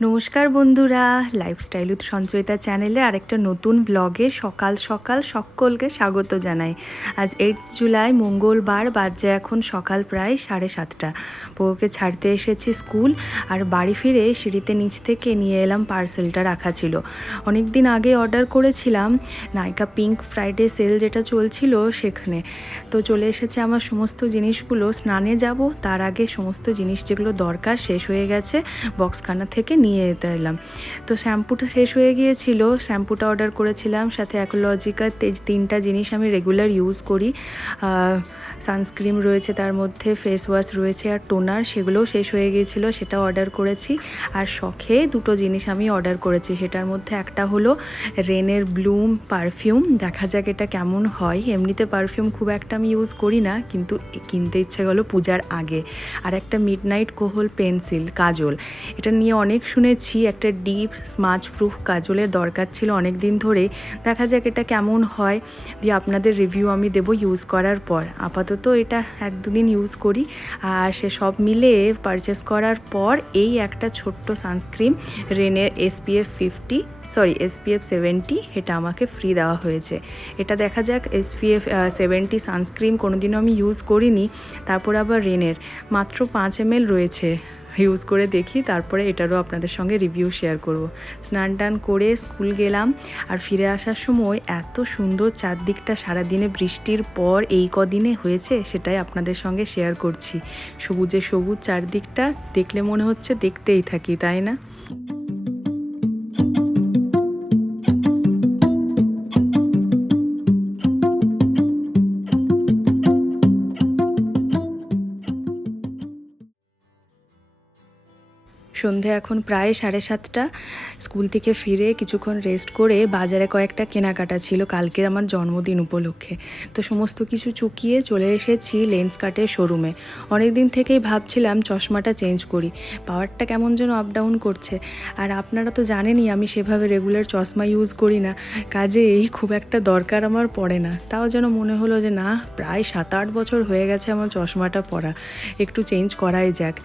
নমস্কার বন্ধুরা lifestyle with Sanchayita চ্যানেলে আরেকটা নতুন ব্লগে সকাল সকাল সকলকে স্বাগত জানাই। আজ এইট জুলাই মঙ্গলবার বাজে এখন সকাল প্রায় সাড়ে সাতটা। বউকে ছাড়তে এসেছি স্কুল আর বাড়ি ফিরে সিঁড়িতে নিচ থেকে নিয়ে এলাম পার্সেলটা রাখা ছিল। অনেক দিন আগে অর্ডার করেছিলাম নাইকা পিঙ্ক ফ্রাইডে সেল যেটা চলছিল সেখানে। তো চলে এসেছে আমার সমস্ত জিনিসগুলো, স্নানে যাব, তার আগে সমস্ত জিনিস যেগুলো দরকার শেষ হয়ে গেছে বক্সখানা থেকে যেতে এলাম। তো শ্যাম্পুটা শেষ হয়ে গিয়েছিল, শ্যাম্পুটা অর্ডার করেছিলাম, সাথে অ্যাকোলজিকার তেজ তিনটা জিনিস আমি রেগুলার ইউজ করি। সানস্ক্রিম রয়েছে তার মধ্যে ফেস ওয়াশ রয়েছে আর টোনার সেগুলোও শেষ হয়ে গিয়েছিল, সেটা অর্ডার করেছি। আর শখে দুটো জিনিস আমি অর্ডার করেছি, সেটার মধ্যে একটা হলো রেনের ব্লুম পারফিউম, দেখা যাক এটা কেমন হয়। এমনিতে পারফিউম খুব একটা আমি ইউজ করি না, কিন্তু কিনতে ইচ্ছে গেলো পূজার আগে। আর একটা mid night kohl pencil kajal, এটা নিয়ে অনেক শুনেছি একটা ডিপ স্মাচ প্রুফ কাজলের দরকার ছিল অনেক দিন ধরে। দেখা যাক এটা কেমন হয়। দিয়ে আপনাদের রিভিউ আমি দেব ইউজ করার পর। আপাতত এটা এক দুদিন ইউজ করি। আর সে সব মিলে পারচেস করার পর এই একটা ছোট্ট sunscreen রেনের SPF fifty sorry SPF seventy এটা আমাকে ফ্রি দেওয়া হয়েছে। এটা দেখা যাক এসপিএফ সেভেন্টি সানস্ক্রিন কোনোদিনও আমি ইউজ করিনি। তারপর আবার রেনের। মাত্র পাঁচ এম রয়েছে ইউজ করে দেখি। তারপরে এটারও আপনাদের সঙ্গে রিভিউ শেয়ার করব। স্নান টান করে স্কুল গেলাম। আর ফিরে আসার সময় এত সুন্দর চারদিকটা সারাদিনে বৃষ্টির পর এই কদিনে হয়েছে, সেটাই আপনাদের সঙ্গে শেয়ার করছি। সবুজে সবুজ চারদিকটা, দেখলে মনে হচ্ছে দেখতেই থাকি, তাই না? সন্ধে এখন প্রায় সাড়ে সাতটা। স্কুল থেকে ফিরে কিছুক্ষণ রেস্ট করে বাজারে কয়েকটা কেনাকাটা ছিল কালকে আমার জন্মদিন উপলক্ষে। তো সমস্ত কিছু চুকিয়ে চলে এসেছি লেন্স কাটের শোরুমে অনেক দিন থেকেই ভাবছিলাম চশমাটা চেঞ্জ করি। পাওয়ারটা কেমন যেন আপ ডাউন করছে। আর আপনারা তো জানেনই আমি সেভাবে রেগুলার চশমা ইউজ করি না। কাজে এই খুব একটা দরকার আমার পড়ে না। তাও যেন মনে হলো যে না, প্রায় সাত আট বছর হয়ে গেছে আমার চশমাটা পরা। একটু চেঞ্জ করাই যাক।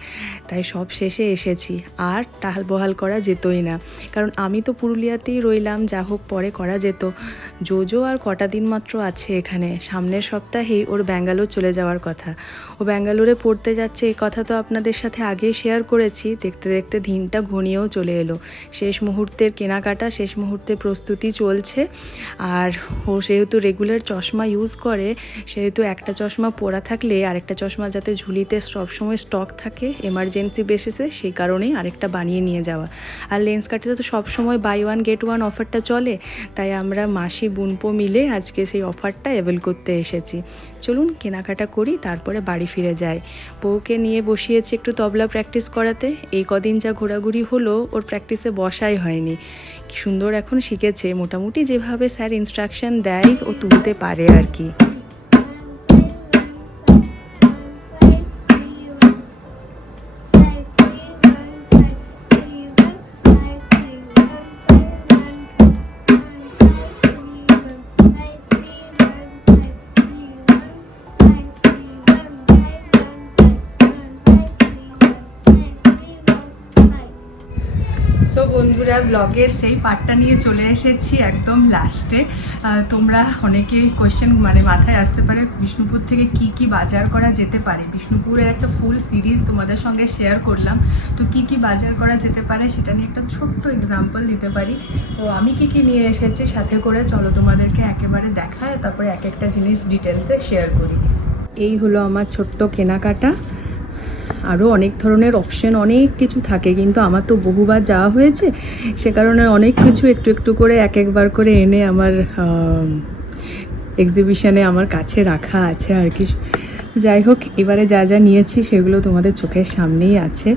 তাই সব শেষে এসেছি। আর টাহাল বহাল করা যেতই না। কারণ আমি তো পুরুলিয়াতেই রইলাম, যা হোক পরে করা যেত। জোজো আর কটা দিন মাত্র আছে এখানে। সামনের সপ্তাহেই ওর ব্যাঙ্গালোর চলে যাওয়ার কথা। ও ব্যাঙ্গালোরে পড়তে যাচ্ছে এই কথা তো আপনাদের সাথে আগেই শেয়ার করেছি। দেখতে দেখতে দিনটা ঘনিয়েও চলে এলো। শেষ মুহূর্তের কেনাকাটা, শেষ মুহূর্তের প্রস্তুতি চলছে। আর ও সেহেতু রেগুলার চশমা ইউজ করে, সেহেতু একটা চশমা পরা থাকলে আরেকটা চশমা যাতে ঝুলিতে সবসময় স্টক থাকে এমার্জেন্সি বেসিসে সেই কারণেই আরেকটা বানিয়ে নিয়ে যাওয়া। আর লেন্স কাটিতে তো সবসময় বাই ওয়ান গেট ওয়ান অফারটা চলে, তাই আমরা মাসি, বুনপো মিলে আজকে সেই অফারটা অ্যাভেল করতে এসেছি। চলুন কেনাকাটা করি, তারপরে বাড়ি ফিরে যাই। বউকে নিয়ে বসিয়েছি একটু তবলা প্র্যাকটিস করাতে। এই কদিন যা ঘোরাঘুরি হলো, ওর প্র্যাকটিসে বসাই হয়নি। সুন্দর এখন শিখেছে। মোটামুটি যেভাবে স্যার ইনস্ট্রাকশন দেয়, ও তুলতে পারে আর কি। সো বন্ধুরা ব্লগের সেই পার্টটা নিয়ে চলে এসেছি একদম লাস্টে তোমরা অনেকেই কোয়েশ্চেন মানে মাথায় আসতে পারে, বিষ্ণুপুর থেকে কি কি বাজার করা যেতে পারে? বিষ্ণুপুরের একটা ফুল সিরিজ তোমাদের সঙ্গে শেয়ার করলাম। তো কি কি বাজার করা যেতে পারে সেটা নিয়ে একটা ছোট্ট এক্সাম্পল দিতে পারি। তো আমি কি কি নিয়ে এসেছি সাথে করে চলো তোমাদেরকে একেবারে দেখায়, তারপরে এক একটা জিনিস ডিটেলসে শেয়ার করি। এই হলো আমার ছোট্ট কেনাকাটা। আরও অনেক ধরনের অপশন অনেক কিছু থাকে। কিন্তু আমার তো বহুবার যাওয়া হয়েছে। সে কারণে অনেক কিছু একটু একটু করে এক একবার করে এনে আমার এক্সিবিশানে আমার কাছে রাখা আছে আর কি। যাই হোক, এবারে যা যা নিয়েছি সেগুলো তোমাদের চোখের সামনেই আছে।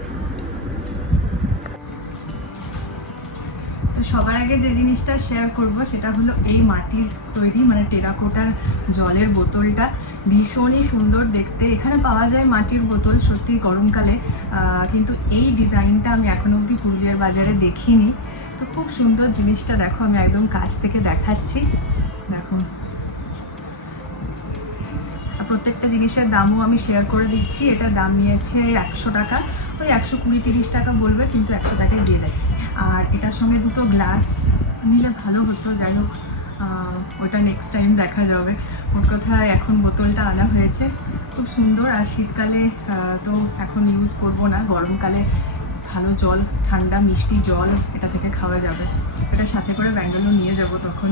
সবার আগে যে জিনিসটা শেয়ার করব, সেটা হলো এই মাটির তৈরি মানে টেরাকোটার জলের বোতলটা। ভীষণই সুন্দর দেখতে। এখানে পাওয়া যায় মাটির বোতল, সত্যি গরমকালে। কিন্তু এই ডিজাইনটা আমি এখনও অবধি পুরুলিয়ার বাজারে দেখিনি। তো খুব সুন্দর জিনিসটা দেখো, আমি একদম কাছ থেকে দেখাচ্ছি। প্রত্যেকটা জিনিসের দামও আমি শেয়ার করে দিচ্ছি। এটা দাম নিয়েছে একশো টাকা। ওই একশো কুড়ি তিরিশ টাকা বলবে, কিন্তু একশো টাকায় দিয়ে দেয়। আর এটার সঙ্গে দুটো গ্লাস নিলে ভালো হতো। যাই হোক ওটা নেক্সট টাইম দেখা যাবে। ওর কথা এখন বোতলটা আনা হয়েছে। খুব সুন্দর। আর শীতকালে তো এখন ইউজ করব না। গরমকালে ভালো জল, ঠান্ডা, মিষ্টি জল এটা থেকে খাওয়া যাবে। এটা সাথে করে ব্যাঙ্গালোর নিয়ে যাব তখন।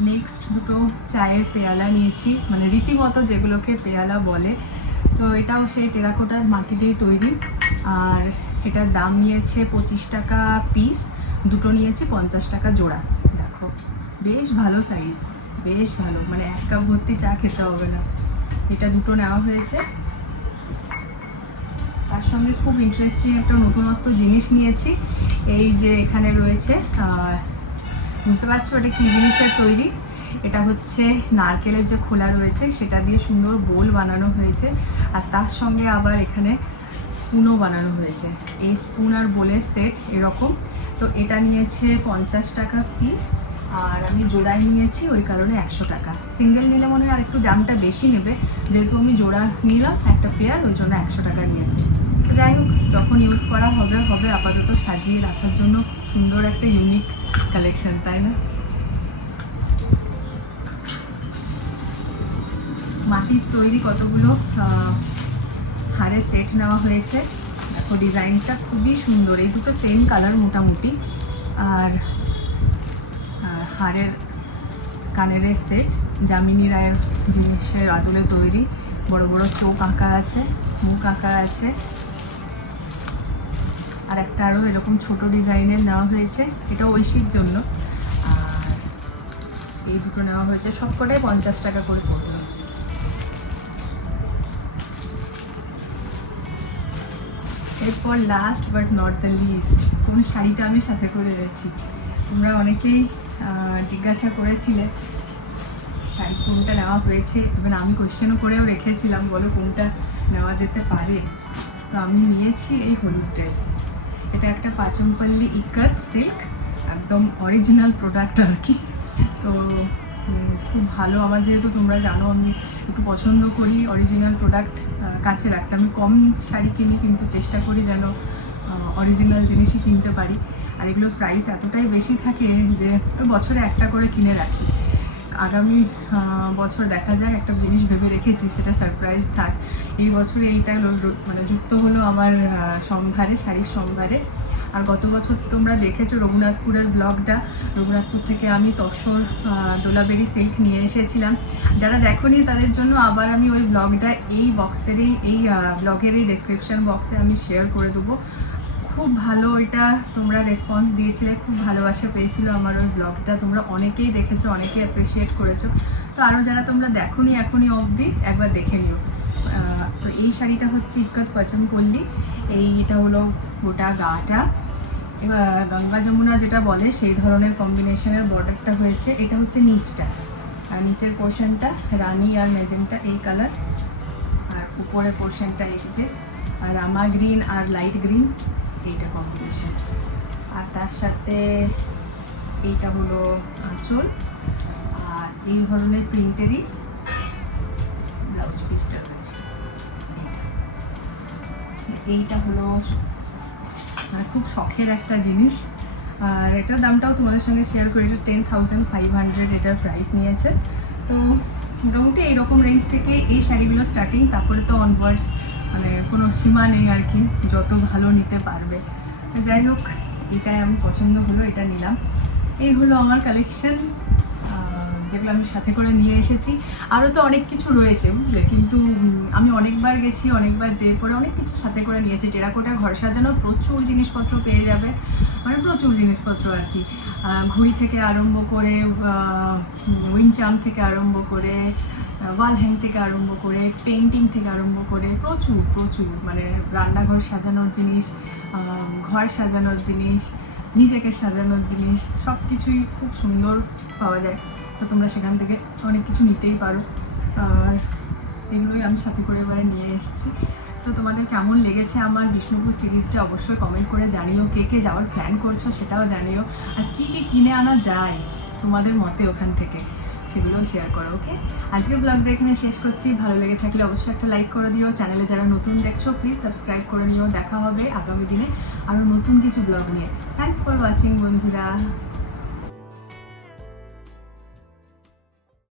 নেক্সট দুটো চায়ের পেয়ালা নিয়েছি। মানে রীতিমতো যেগুলোকে পেয়ালা বলে। তো এটাও সেই টেরাকোটার মাটিতেই তৈরি। আর এটার দাম নিয়েছে পঁচিশ টাকা পিস দুটো নিয়েছি পঞ্চাশ টাকা জোড়া। দেখো, বেশ ভালো সাইজ বেশ ভালো। মানে এক কাপ ভর্তি চা খেতে হবে না। এটা দুটো নেওয়া হয়েছে। তার সঙ্গে খুব ইন্টারেস্টিং একটা নতুনত্ব জিনিস নিয়েছি। এই যে এখানে রয়েছে বুঝতে পারছ এটা কী জিনিসের তৈরি? এটা হচ্ছে নারকেলের যে খোলা রয়েছে, সেটা দিয়ে সুন্দর বোল বানানো হয়েছে। আর তার সঙ্গে আবার এখানে স্পুনও বানানো হয়েছে। এই স্পুন আর বোলের সেট এরকম। তো এটা নিয়েছে পঞ্চাশ টাকা পিস আর আমি জোড়ায় নিয়েছি ওই কারণে একশো টাকা। সিঙ্গেল নিলে মনে হয় আর একটু দামটা বেশি নেবে। যেহেতু আমি জোড়া নিলাম একটা পেয়ার ওই জন্য একশো টাকা নিয়েছি। তো যাই হোক যখন ইউজ করা হবে হবে আপাতত সাজিয়ে রাখার জন্য সুন্দর একটা ইউনিক কালেকশন তাই না? মাটির তৈরি কতগুলো হারের সেট নেওয়া হয়েছে। দেখো ডিজাইনটা খুবই সুন্দর, এই দুটো সেম কালার মোটামুটি। আর হারের কানের সেট জামিনী রায়ের জিনিসের আদলে তৈরি। বড় বড় চোখ আঁকা আছে, মুখ আঁকা আছে। আর একটা আরও এরকম ছোট ডিজাইনের নেওয়া হয়েছে, এটা ঐশীর জন্য। আর এই দুটো নেওয়া হয়েছে, সবকটাই পঞ্চাশ টাকা করে পড়ল। এরপর last but not the least কোন শাড়িটা আমি সাথে করে রয়েছি। তোমরা অনেকেই জিজ্ঞাসা করেছিলে, শাড়ি কোনটা নেওয়া হয়েছে? এবং আমি কোয়েশ্চেনও করেও রেখেছিলাম, বলো কোনটা নেওয়া যেতে পারে? তো আমি নিয়েছি এই হলুদটাই। এটা একটা পাচমপল্লি ইকাত সিল্ক, একদম অরিজিনাল প্রোডাক্ট আর কি। তো খুব ভালো। আমার যেহেতু তোমরা জানো, আমি একটু পছন্দ করি অরিজিনাল প্রোডাক্ট কাছে রাখতে। আমি কম শাড়ি কিনি, কিন্তু চেষ্টা করি যেন অরিজিনাল জিনিসই কিনতে পারি। আর এগুলোর প্রাইস এতটাই বেশি থাকে যে, বছরে একটা করে কিনে রাখি। আগামী বছর দেখা যায় একটা জিনিস ভেবে রেখেছি, সেটা সারপ্রাইজ থাক। এই বছরে এইটা মানে যুক্ত হলো আমার সম্ভারে শাড়ির সম্ভারে আর গত বছর তোমরা দেখেছ রঘুনাথপুরের ব্লগটা রঘুনাথপুর থেকে আমি তসর দোলাবেরি সিল্ক নিয়ে এসেছিলাম। যারা দেখোনি, তাদের জন্য আবার আমি ওই ব্লগটা এই বক্সেরই এই ব্লগের এই ডেসক্রিপশন বক্সে আমি শেয়ার করে দেবো। খুব ভালো এটা তোমরা রেসপন্স দিয়েছিলে, খুব ভালোবাসা পেয়েছিল আমার ওই ব্লগটা তোমরা অনেকেই দেখেছ, অনেকেই অ্যাপ্রিসিয়েট করেছ। তো আরও যারা তোমরা দেখোনি এখনই অবধি একবার দেখে নিও। তো এই শাড়িটা হচ্ছে ইক্কত পচম পল্লী এই এটা হলো গোটা গাটা। এবার গঙ্গা যমুনা যেটা বলে, সেই ধরনের কম্বিনেশনের বর্ডারটা হয়েছে। এটা হচ্ছে নিচটা। আর নিচের পোর্শনটা রানি আর মেজেন্টা এই কালার আর উপরের পোর্শনটা এই যে, আর রামা গ্রিন আর লাইট গ্রিন এইটা কম্বিনেশন আর তার সাথে এইটা হলো আঁচল, আর এই ধরনের প্রিন্টেরই ব্লাউজ পিসটা রয়েছে। এইটা হলো মানে খুব শখের একটা জিনিস। আর এটার দামটাও তোমাদের সঙ্গে শেয়ার করি, এটা টেন থাউজেন্ড ফাইভ হান্ড্রেড এটার প্রাইস নিয়েছে। তো মোটামুটি এইরকম রেঞ্জ থেকে এই শাড়িগুলো স্টার্টিং তারপরে তো অনওয়ার্ডস মানে কোনো সীমা নেই আর কি, যত ভালো নিতে পারবে। যাই হোক, এটাই আমি পছন্দ হলো, এটা নিলাম। এই হলো আমার কালেকশন যেগুলো আমি সাথে করে নিয়ে এসেছি। আরও তো অনেক কিছু রয়েছে, বুঝলে? কিন্তু আমি অনেকবার গেছি, অনেকবার যেয়ে পরে অনেক কিছু সাথে করে নিয়েছি। টেরাকোটার ঘর সাজানো প্রচুর জিনিসপত্র পেয়ে যাবে। মানে প্রচুর জিনিসপত্র আর কি। ঘুড়ি থেকে আরম্ভ করে উইনচাম থেকে আরম্ভ করে ওয়াল হ্যাং থেকে আরম্ভ করে পেন্টিং থেকে আরম্ভ করে প্রচুর প্রচুর মানে রান্নাঘর সাজানোর জিনিস ঘর সাজানোর জিনিস, নিজেকে সাজানোর জিনিস সব কিছুই খুব সুন্দর পাওয়া যায়। তো তোমরা সেখান থেকে অনেক কিছু নিতেই পারো। আর এগুলোই আমি সাথে করে এবারে নিয়ে এসেছি। তো তোমাদের কেমন লেগেছে আমার বিষ্ণুপুর সিরিজটা অবশ্যই কমেন্ট করে জানিও। কে কে যাওয়ার প্ল্যান করছ সেটাও জানিও। আর কী কী কিনে আনা যায় তোমাদের মতে ওখান থেকে? সেগুলোও শেয়ার করো ওকে আজকের ব্লগটা এখানে শেষ করছি। ভালো লেগে থাকলে অবশ্যই একটা লাইক করে দিও। চ্যানেলে যারা নতুন দেখছ প্লিজ সাবস্ক্রাইব করে নিও। দেখা হবে আগামী দিনে আরও নতুন কিছু ব্লগ নিয়ে। থ্যাংকস ফর ওয়াচিং বন্ধুরা।